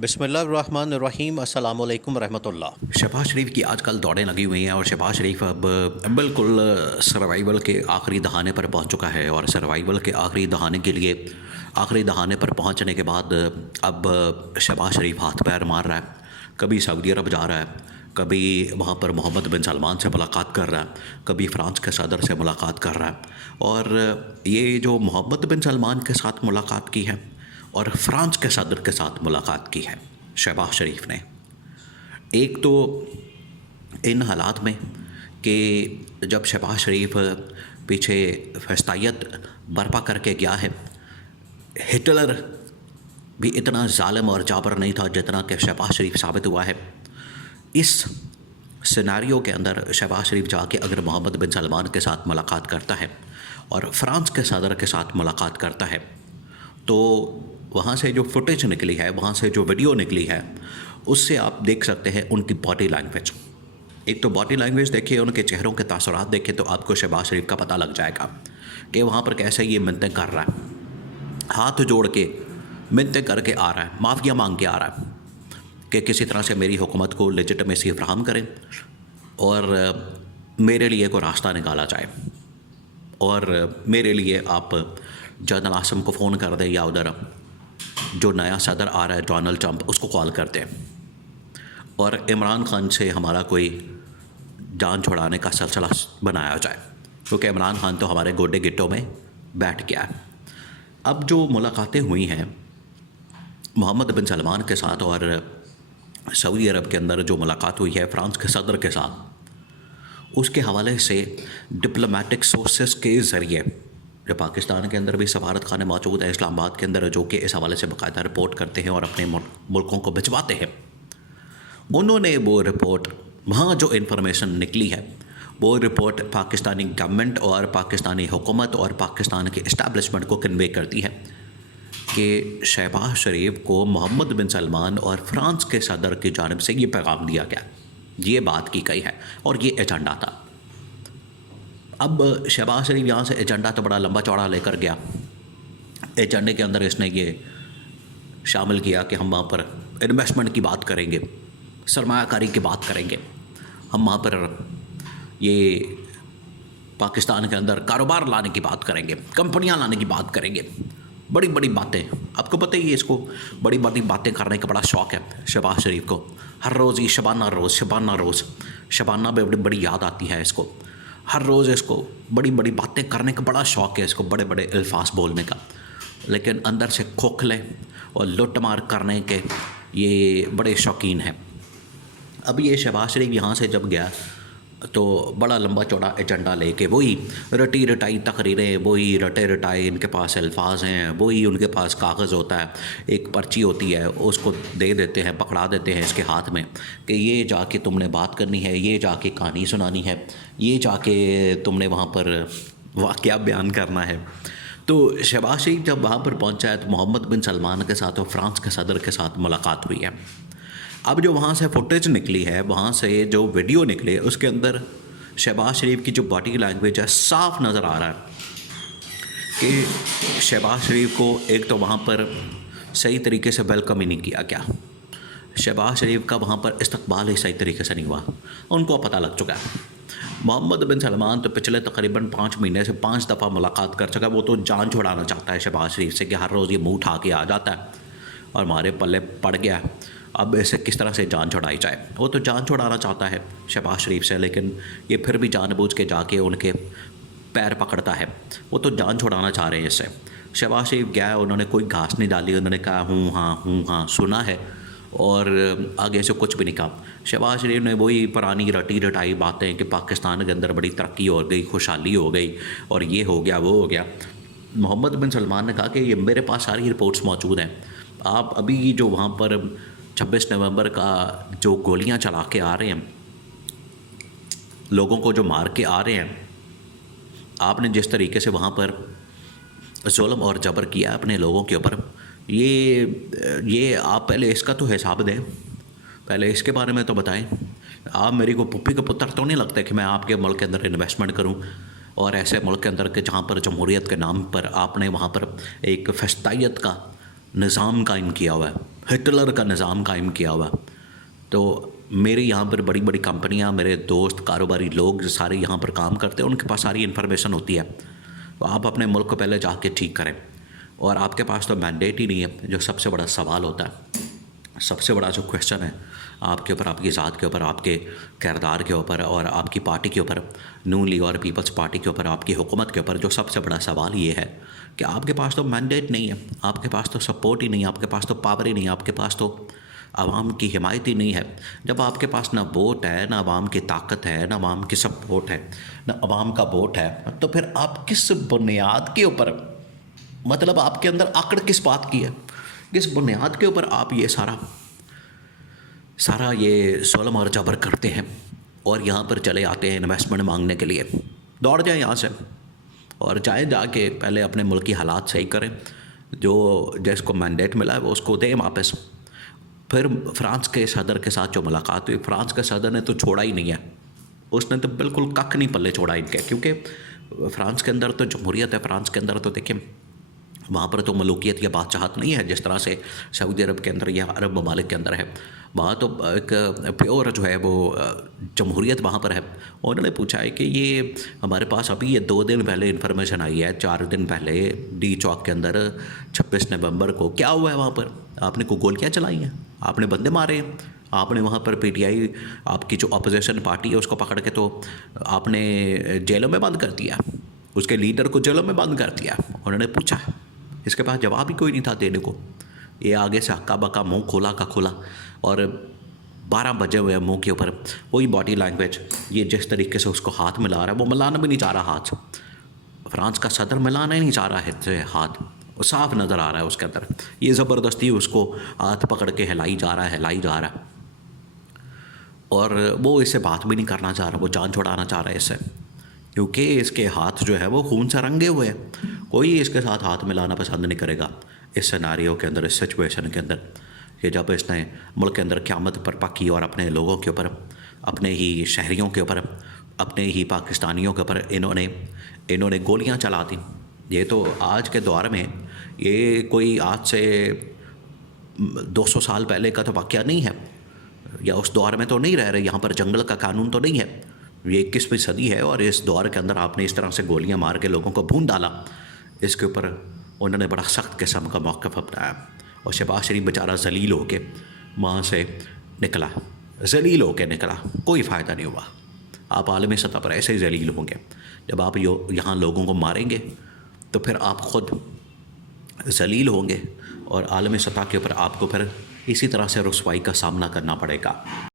बिस्मिल्लाहिर्रहमानिर्रहीम अस्सलामु अलैकुम रहमतुल्लाह। शहबाज शरीफ की आजकल दौड़ें लगी हुई हैं और शहबाज शरीफ अब बिल्कुल सर्वाइवल के आखिरी दहाने पर पहुंच चुका है। और सर्वाइवल के आखिरी दहाने के लिए आखिरी दहाने पर पहुंचने के बाद अब शहबाज शरीफ हाथ पैर मार रहा है। कभी सऊदी अरब जा रहा है, कभी वहाँ पर मोहम्मद बिन सलमान से मुलाकात कर रहा है, कभी फ्रांस के सदर से मुलाकात कर रहा है। और ये जो मोहम्मद बिन सलमान के साथ मुलाकात की है और फ्रांस के सदर के साथ मुलाकात की है शहबाज शरीफ ने, एक तो इन हालात में कि जब शहबाज शरीफ पीछे फस्तायत बर्पा करके गया है, हिटलर भी इतना जालिम और जाबर नहीं था जितना कि शहबाज शरीफ साबित हुआ है। इस सिनेरियो के अंदर शहबाज शरीफ जाके अगर मोहम्मद बिन सलमान के साथ मुलाकात करता है और फ्रांस के सदर के साथ मुलाकात करता है, तो वहाँ से जो फुटेज निकली है, वहाँ से जो वीडियो निकली है, उससे आप देख सकते हैं उनकी बॉडी लैंग्वेज। एक तो बॉडी लैंग्वेज देखिए, उनके चेहरों के तासुरात देखें तो आपको शहबाज शरीफ का पता लग जाएगा कि वहाँ पर कैसे ये मिन्नतें कर रहा है, हाथ जोड़ के मिन्नतें करके आ रहा है, माफ़िया मांग के आ रहा है कि किसी तरह से मेरी हुकूमत को लेजिटिमेसी फराहम करें और मेरे लिए कोई रास्ता निकाला जाए और मेरे लिए आप जनरल आसिम को फ़ोन कर दें या उधर जो नया सदर आ रहा है डोनाल्ड ट्रंप, उसको कॉल कर दें और इमरान खान से हमारा कोई जान छुड़ाने का सिलसिला बनाया जाए, क्योंकि इमरान खान तो हमारे गोडे गिट्टों में बैठ गया है। अब जो मुलाकातें हुई हैं मोहम्मद बिन सलमान के साथ और सऊदी अरब के अंदर जो मुलाकात हुई है फ्रांस के सदर के साथ, उसके हवाले से डिप्लोमेटिक सोर्सेस के ज़रिए जो पाकिस्तान के अंदर भी सफारत खाने मौजूद है इस्लामाबाद के अंदर, जो कि इस हवाले से बाकायदा रिपोर्ट करते हैं और अपने मुल्कों को भिजवाते हैं, उन्होंने वो रिपोर्ट, वहाँ जो इन्फॉर्मेशन निकली है वो रिपोर्ट पाकिस्तानी गवर्नमेंट और पाकिस्तानी हुकूमत और पाकिस्तान के इस्टेब्लिशमेंट को कन्वे करती है कि शहबाज शरीफ को मोहम्मद बिन सलमान और फ्रांस के सदर की जानिब से ये पैगाम दिया गया, ये बात की गई है और ये एजेंडा था। अब शहबाज शरीफ यहाँ से एजेंडा तो बड़ा लंबा चौड़ा लेकर गया। एजेंडे के अंदर इसने ये शामिल किया कि हम वहाँ पर इन्वेस्टमेंट की बात करेंगे, सरमायाकारी की बात करेंगे, हम वहाँ पर ये पाकिस्तान के अंदर कारोबार लाने की बात करेंगे, कंपनियाँ लाने की बात करेंगे, बड़ी बड़ी बातें। आपको पता ही है इसको बड़ी बड़ी बातें करने का बड़ा शौक़ है शहबाज शरीफ को। हर रोज़ ये शबाना बड़ी बड़ी याद आती है इसको। हर रोज़ इसको बड़ी बड़ी बातें करने का बड़ा शौक़ है इसको, बड़े बड़े अल्फाज बोलने का, लेकिन अंदर से खोखले और लुटमार करने के ये बड़े शौकीन हैं। अब ये शहबाज शरीफ यहाँ से जब गया तो बड़ा लंबा चौड़ा एजेंडा लेके, वही रटी रटाई तकरीरें, वही रटे रटाए इनके पास अल्फाज हैं, वही उनके पास कागज़ होता है, एक पर्ची होती है, उसको दे देते हैं, पकड़ा देते हैं इसके हाथ में कि ये जाके तुमने बात करनी है, ये जाके कहानी सुनानी है, ये जाके तुमने वहाँ पर वाक़या बयान करना है। तो शहबाज शरीफ जब वहाँ पर पहुँचा है तो मोहम्मद बिन सलमान के साथ और फ्रांस के सदर के साथ मुलाकात हुई है। अब जो वहाँ से फुटेज निकली है, वहाँ से जो वीडियो निकले, उसके अंदर शहबाज शरीफ की जो बॉडी लैंग्वेज है साफ नज़र आ रहा है कि शहबाज शरीफ को एक तो वहाँ पर सही तरीके से वेलकम ही नहीं किया गया। शहबाज शरीफ का वहाँ पर इस्तकबाल ही सही तरीके से नहीं हुआ, उनको पता लग चुका है। मोहम्मद बिन सलमान तो पिछले तकरीबन 5 महीने से 5 दफ़ा मुलाकात कर चुका है। वो तो जान छुड़ाना चाहता है शहबाज शरीफ से कि हर रोज़ ये मुँह उठा के आ जाता है और हमारे पल्ले पड़ गया है, अब इसे किस तरह से जान छुड़ाई जाए। वो तो जान छुड़ाना चाहता है शहबाज शरीफ से, लेकिन ये फिर भी जानबूझ के जाके उनके पैर पकड़ता है। वो तो जान छुड़ाना चाह रहे हैं इससे। शहबाज शरीफ गया, उन्होंने कोई घास नहीं डाली, उन्होंने कहा हूँ हाँ सुना है और आगे से कुछ भी नहीं कहा। शहबाज शरीफ ने वही पुरानी रटी रटाई बातें कि पाकिस्तान के अंदर बड़ी तरक्की हो गई, खुशहाली हो गई और ये हो गया वो हो गया। मोहम्मद बिन सलमान ने कहा कि ये मेरे पास सारी रिपोर्ट्स मौजूद हैं, आप अभी जो वहाँ पर 26 नवंबर का जो गोलियां चला के आ रहे हैं, लोगों को जो मार के आ रहे हैं, आपने जिस तरीके से वहाँ पर जुल्म और जबर किया अपने लोगों के ऊपर, ये आप पहले इसका तो हिसाब दें, पहले इसके बारे में तो बताएं। आप मेरी को पुप्पी का पुत्र तो नहीं लगता कि मैं आपके मुल्क के अंदर इन्वेस्टमेंट करूं और ऐसे मुल्क के अंदर के जहाँ पर जमहूरियत के नाम पर आपने वहाँ पर एक फस्तायत का निज़ाम कायम किया हुआ है, हिटलर का निज़ाम कायम किया हुआ है। तो मेरे यहाँ पर बड़ी बड़ी कंपनियाँ, मेरे दोस्त, कारोबारी लोग जो सारे यहाँ पर काम करते हैं, उनके पास सारी इन्फॉर्मेशन होती है। तो आप अपने मुल्क को पहले जाके ठीक करें। और आपके पास तो मैंडेट ही नहीं है, जो सबसे बड़ा सवाल होता है, सबसे बड़ा जो क्वेश्चन है आपके ऊपर, आपकी ज़ात के ऊपर, आपके किरदार के ऊपर और आपकी पार्टी के ऊपर, नून लीग और पीपल्स पार्टी के ऊपर, आपकी हुकूमत के ऊपर, जो सबसे बड़ा सवाल ये है कि आपके पास तो मैंडेट नहीं है, आपके पास तो सपोर्ट ही नहीं है, आपके पास तो पावर ही नहीं है, आपके पास तो आवाम की हिमायत ही नहीं है। जब आपके पास ना वोट है, ना आवाम की ताकत है, ना आवाम की सपोर्ट है, ना आवाम का वोट है, तो फिर आप किस बुनियाद के ऊपर, मतलब आपके अंदर आकड़ किस बात की है, किस बुनियाद के ऊपर आप ये सारा ये जुल्म और जबर करते हैं और यहाँ पर चले आते हैं इन्वेस्टमेंट मांगने के लिए। दौड़ जाएं यहाँ से और जाके पहले अपने मुल्क की हालात सही करें, जो जिसको मैंडेट मिला है वो उसको दें वापस। फिर फ्रांस के सदर के साथ जो मुलाकात हुई, फ्रांस के सदर ने तो छोड़ा ही नहीं है, उसने तो बिल्कुल कख नहीं पल्ले छोड़ा इनके, क्योंकि फ्रांस के अंदर तो जमहूरियत है, फ्रांस के अंदर तो देखिए वहाँ पर तो मलूकियत या बादशाहत नहीं है जिस तरह से सऊदी अरब के अंदर या अरब ममालिक के अंदर है। वहाँ तो एक प्योर जो है वो जमहूरियत वहाँ पर है। उन्होंने पूछा है कि ये हमारे पास अभी ये 2 दिन पहले इन्फॉर्मेशन आई है, 4 दिन पहले डी चौक के अंदर 26 नवंबर को क्या हुआ है वहाँ पर, आपने को गोलियाँ चलाई हैं, आपने बंदे मारे हैं, आपने वहाँ पर पीटीआई आपकी जो अपोजिशन पार्टी है उसको पकड़ के तो आपने जेलों में बंद कर दिया, उसके लीडर को जेलों में बंद कर दिया। उन्होंने पूछा, इसके पास जवाब ही कोई नहीं था देने को। ये आगे से हक्का बक्का मुँह खोला का खोला और 12 बजे हुए मुँह के ऊपर वही बॉडी लैंग्वेज, ये जिस तरीके से उसको हाथ मिला रहा है, वो मिलाना भी नहीं चाह रहा हाथ, फ्रांस का सदर मिलाना ही नहीं चाह रहा है हाथ, वो साफ नज़र आ रहा है उसके अंदर, ये ज़बरदस्ती उसको हाथ पकड़ के हिलाई जा रहा है और वो इससे बात भी नहीं करना चाह रहा, वो जान छुड़ाना चाह रहा है इससे, क्योंकि इसके हाथ जो है वो खून से रंगे हुए हैं। कोई इसके साथ हाथ मिलाना पसंद नहीं करेगा इस सिनेरियो के अंदर, इस सिचुएशन के अंदर, कि जब इसने मुल्क के अंदर क़यामत बर्पा की और अपने लोगों के ऊपर, अपने ही शहरियों के ऊपर, अपने ही पाकिस्तानियों के ऊपर इन्होंने गोलियां चला दी। ये तो आज के दौर में, ये कोई आज से 200 साल पहले का तो वाक़या नहीं है, या उस दौर में तो नहीं रह रहे, यहाँ पर जंगल का कानून तो नहीं है, ये 21वीं सदी है और इस दौर के अंदर आपने इस तरह से गोलियां मार के लोगों को भून डाला। इसके ऊपर उन्होंने बड़ा सख्त किस्म का मौक़िफ़ अपनाया और शहबाज शरीफ बेचारा जलील होके वहाँ से निकला, कोई फ़ायदा नहीं हुआ। आप आलमी सतह पर ऐसे ही जलील होंगे, जब आप यहाँ लोगों को मारेंगे तो फिर आप ख़ुद जलील होंगे और आलमी सतह के ऊपर आपको फिर इसी तरह से रुसवाई का सामना करना पड़ेगा।